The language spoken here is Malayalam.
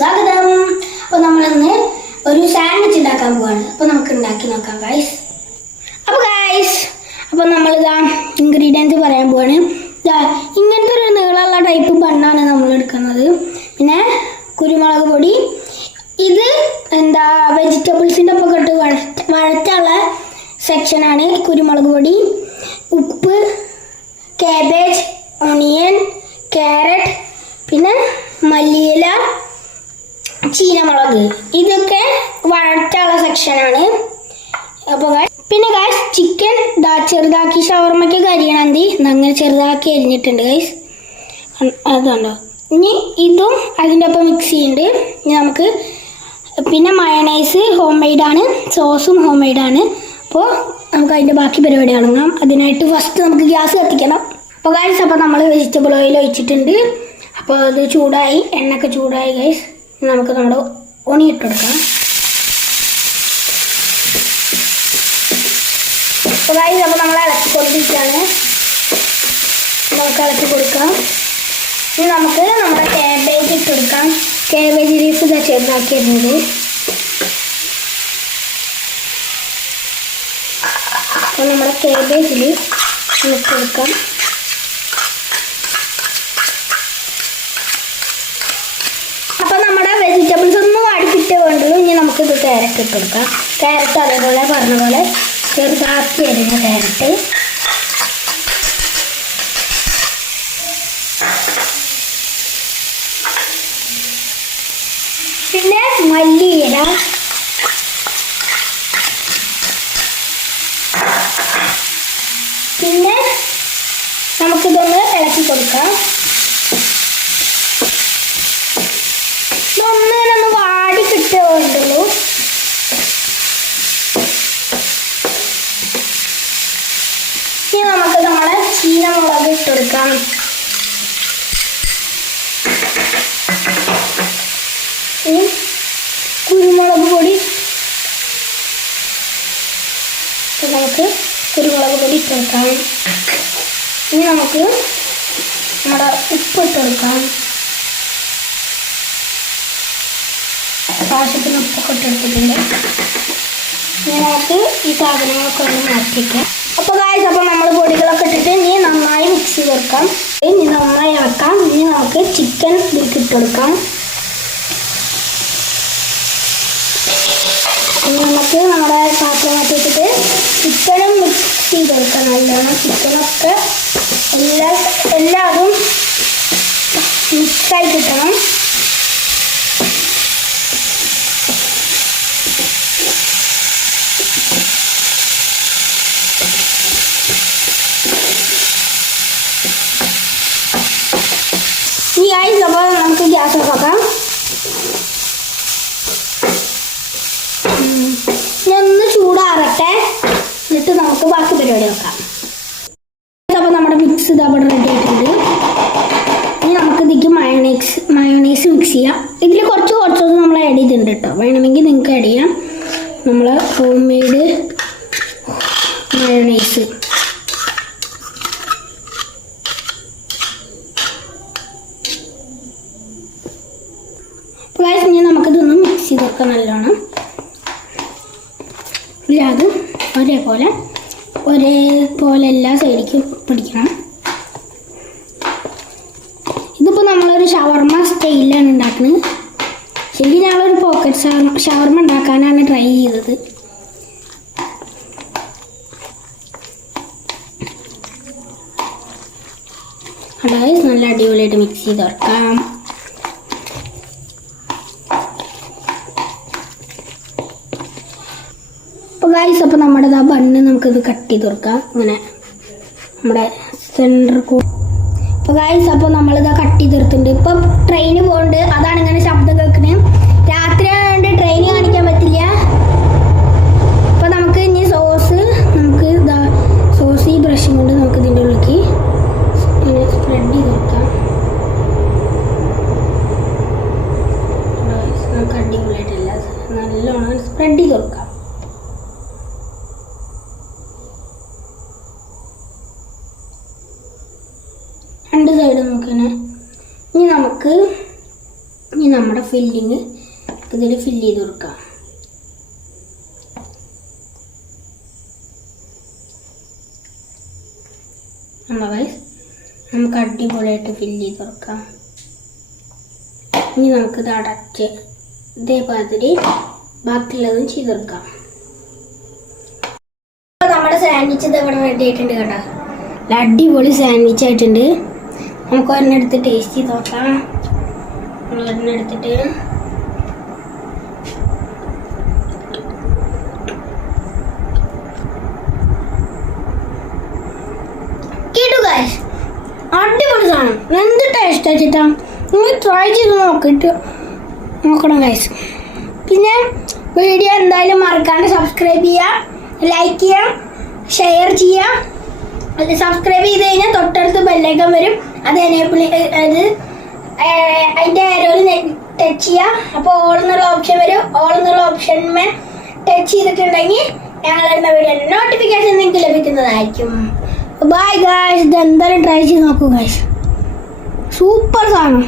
സ്വാഗതം. അപ്പൊ നമ്മളിന്ന് ഒരു സാൻഡ്വിച്ച് ഉണ്ടാക്കാൻ പോവാണ്. അപ്പൊ നമുക്ക് ഉണ്ടാക്കി നോക്കാം ഗൈസ് അപ്പൊ ഗൈസ് അപ്പൊ നമ്മളിതാ ഇൻഗ്രീഡിയൻസ് പറയാൻ പോവാണ്. ഇങ്ങനത്തെ ഒരു നീളമുള്ള ടൈപ്പ് ബണ്ണാണ് നമ്മൾ എടുക്കുന്നത്. പിന്നെ കുരുമുളക് പൊടി. ഇത് എന്താ വെജിറ്റബിൾസിന്റെ ഒപ്പം ഇട്ട് വഴറ്റ വഴറ്റുള്ള സെക്ഷനാണ് കുരുമുളക് പൊടി ഉപ്പ് കാബേജ് ഓണിയൻ ക്യാരറ്റ് പിന്നെ മല്ലിയില ചീനമുളക്. ഇതൊക്കെ വഴറ്റുള്ള സെക്ഷനാണ് അപ്പോൾ പിന്നെ ഗൈസ് ചിക്കൻ ദാ ചെറുതാക്കി ഷവർമ്മയ്ക്ക് കരിയണന്തി അങ്ങനെ ചെറുതാക്കി അരിഞ്ഞിട്ടുണ്ട് ഗൈസ് അതുണ്ടോ ഇനി ഇതും അതിന്റെ ഒപ്പം മിക്സ് ചെയ്യുന്നുണ്ട് ഇനി നമുക്ക് പിന്നെ മയണൈസ് ഹോം മെയ്ഡാണ് സോസും ഹോം മെയ്ഡാണ് അപ്പോൾ നമുക്ക് അതിന്റെ ബാക്കി പരിപാടി തുടങ്ങാം. അതിനായിട്ട് ഫസ്റ്റ് നമുക്ക് ഗ്യാസ് കത്തിക്കണം. അപ്പോൾ ഗൈസ് അപ്പോൾ നമ്മൾ വെജിറ്റബിൾ ഓയിൽ ഒഴിച്ചിട്ടുണ്ട്. അപ്പോൾ അത് ചൂടായി എണ്ണ ഒക്കെ ചൂടായി ഗൈസ് നമുക്ക് നമ്മുടെ ഉണി ഇട്ടെടുക്കാം അപ്പോൾ നമ്മൾ നമ്മൾ ഇളക്കിക്കൊണ്ടിരിക്കുകയാണ്. നമുക്ക് ഇളക്കി കൊടുക്കാം ഇനി നമുക്ക് നമ്മുടെ കാബേജ് ഇട്ട് കൊടുക്കാം കാബേജ് ലീഫ് ഇതാ ചെറുതാക്കിയിരുന്നത്. അപ്പോൾ നമ്മുടെ ലീഫ് ഇട്ട് കൊടുക്കാം അപ്പോൾ നമ്മുടെ വെജിറ്റബിൾസ് ഒന്നും അടുപ്പിട്ടേ വേണ്ടുള്ളൂ ഇനി നമുക്ക് ഇത് ക്യാരറ്റ് ഇട്ട് കൊടുക്കാം. ക്യാരറ്റ് അതേപോലെ പറഞ്ഞ പോലെ ചെറുതാക്കി അരിഞ്ഞ ക്യാരറ്റ് പിന്നെ മല്ലിയില. പിന്നെ നമുക്കിതൊന്ന് ഇളക്കി കൊടുക്കാം. ഇതൊന്നിനൊന്ന് വാടി കിട്ടേ വേണ്ടുള്ളൂ ഇനി നമുക്ക് നമ്മളെ ചീനമുളക് ഇട്ടെടുക്കാം കുരുമുളക് പൊടി. നമുക്ക് കുരുമുളക് പൊടി ഇട്ടെടുക്കാം ഇനി നമുക്ക് നമ്മുടെ ഉപ്പ് ഇട്ടെടുക്കാം ആവശ്യത്തിന് ഉപ്പൊക്കെ ഇട്ടെടുത്തിട്ടുണ്ട് ഇനി നമുക്ക് ഈ സാധനങ്ങളൊക്കെ ഒന്ന് മാറ്റിക്കാം അപ്പോൾ കാഴ്ച അപ്പോൾ നമ്മൾ പൊടികളൊക്കെ ഇട്ടിട്ട് ഇനി നന്നായി മിക്സ് ചെയ്ത് കൊടുക്കാം. ഇനി നന്നായി ഇളക്കാം. ഇനി നമുക്ക് ചിക്കൻ ഇതിലേക്ക് കൊടുക്കാം. ഇനി നമുക്ക് നമ്മുടെ പാത്രം മാറ്റി വെച്ചിട്ട് ചിക്കനും മിക്സ് ചെയ്ത് കൊടുക്കാം. നല്ലോണം ചിക്കനൊക്കെ എല്ലാ എല്ലാതും മിക്സായി കിട്ടണം. ഐസ് അപ്പോൾ നമുക്ക് ഗ്യാസ് ഓഫ് ആക്കാം ഒന്ന് ചൂടാറട്ടെ. എന്നിട്ട് നമുക്ക് ബാക്കി പരിപാടി നോക്കാം. അപ്പോൾ നമ്മുടെ മിക്സ് ഇത് അവിടെ റെഡി ആയിട്ടുണ്ട്. ഇനി നമുക്ക് ഇതിലേക്ക് മയോണൈസ് മയോണൈസ് മിക്സ് ചെയ്യാം. ഇതിൽ കുറച്ച് കുറച്ചൊന്നും നമ്മൾ ആഡ് ചെയ്തിട്ടുണ്ട് കേട്ടോ വേണമെങ്കിൽ നിങ്ങൾക്ക് ആഡ് ചെയ്യാം. നമ്മൾ ഹോം മെയ്ഡ് മയോണൈസ് അപ്പോൾ guys, ഇനി നമുക്കിതൊന്ന് മിക്സ് നല്ലോണം നല്ലോണം അത് ഒരേപോലെ ഒരേപോലെ എല്ലാ സൈഡിലേക്കും പിടിക്കണം. ഇതിപ്പോൾ നമ്മളൊരു ഷവർമ സ്റ്റൈലാണ് ഉണ്ടാക്കുന്നത് ശരിക്കും ഞങ്ങളൊരു പോക്കറ്റ് ഷവർമ ഉണ്ടാക്കാനാണ് ട്രൈ ചെയ്തത്. അതായത് നല്ല അടിപൊളിയായിട്ട് മിക്സ് ചെയ്ത് വെക്കാം ഗൈസ് അപ്പോൾ നമ്മുടെ ആ ബണ്ണ് നമുക്കിത് കട്ട് ചെയ്ത് കൊടുക്കാം. ഇങ്ങനെ നമ്മുടെ സെന്റർ കൂ അപ്പോൾ ഗൈസ് അപ്പോൾ നമ്മളിതാ കട്ട് ചെയ്ത് എടുത്തിട്ടുണ്ട് ഇപ്പം ട്രെയിന് പോകുന്നുണ്ട് അതാണ് ഇങ്ങനെ ശബ്ദം കേൾക്കുന്നത് രാത്രി ആയതുകൊണ്ട് ട്രെയിൻ കാണിക്കാൻ പറ്റില്ല അപ്പോൾ നമുക്ക് ഇനി സോസ് നമുക്ക് ഇതാ സോസ് ഈ ബ്രഷും കൊണ്ട് നമുക്ക് ഇതിന്റെ ഉള്ളിലേക്ക് ഇങ്ങനെ സ്പ്രെഡ് ചെയ്ത് കൊടുക്കാം Guys, നമുക്ക് അടിപൊളിയായിട്ടില്ല നല്ലോണം സ്പ്രെഡ് ചെയ്ത് കൊടുക്കാം രണ്ട് സൈഡ് നോക്കണേ. ഇനി നമുക്ക് ഇനി നമ്മുടെ ഫില്ലിങ് ഇതിൽ ഫില്ല് ചെയ്ത് കൊടുക്കാം. നമ്മൾ നമുക്ക് അടിപൊളിയായിട്ട് ഫില്ല് ചെയ്ത് കൊടുക്കാം. ഇനി നമുക്കിത് അടച്ച് ഇതേമാതിരി ബാക്കിയുള്ളതും ചെയ്ത് കൊടുക്കാം. നമ്മുടെ സാൻഡ്വിച്ച് ഇത് ഇവിടെ റെഡി ആയിട്ടുണ്ട് കേട്ടോ. അടിപൊളി സാൻഡ്വിച്ച് ആയിട്ടുണ്ട്. നമുക്ക് ഒരെണ്ണം എടുത്ത് ടേസ്റ്റ് ചെയ്ത് നോക്കാം. നമ്മൾ അടിപൊളി സാധനം. എന്ത് ടേസ്റ്റ് വെച്ചിട്ടാ നിങ്ങൾ ട്രൈ ചെയ്ത് നോക്കിയിട്ട് നോക്കണം ഗൈസ് പിന്നെ വീഡിയോ എന്തായാലും മറക്കാണ്ട് സബ്സ്ക്രൈബ് ചെയ്യുക ലൈക്ക് ചെയ്യാം ഷെയർ ചെയ്യുക. അത് സബ്സ്ക്രൈബ് ചെയ്ത് കഴിഞ്ഞാൽ തൊട്ടടുത്ത് ബെല്ലൈക്കൻ വരും. അത് എനേബിൾ അത് അതിന്റെ ആരോയിൽ ടച്ച് ചെയ്യുക അപ്പോൾ ഓൾ എന്നുള്ള ഓപ്ഷൻ വരും. ഓൾ എന്നുള്ള ഓപ്ഷന്മേ ടച്ച് ചെയ്തിട്ടുണ്ടെങ്കിൽ ഞങ്ങൾ വരുന്ന വീഡിയോ നോട്ടിഫിക്കേഷൻ നിങ്ങൾക്ക് ലഭിക്കുന്നതായിരിക്കും. ബൈ ഗായ്സ് ഇത് എന്തായാലും ട്രൈ ചെയ്ത് നോക്കൂ ഗായ്സ് സൂപ്പർ സാധനം.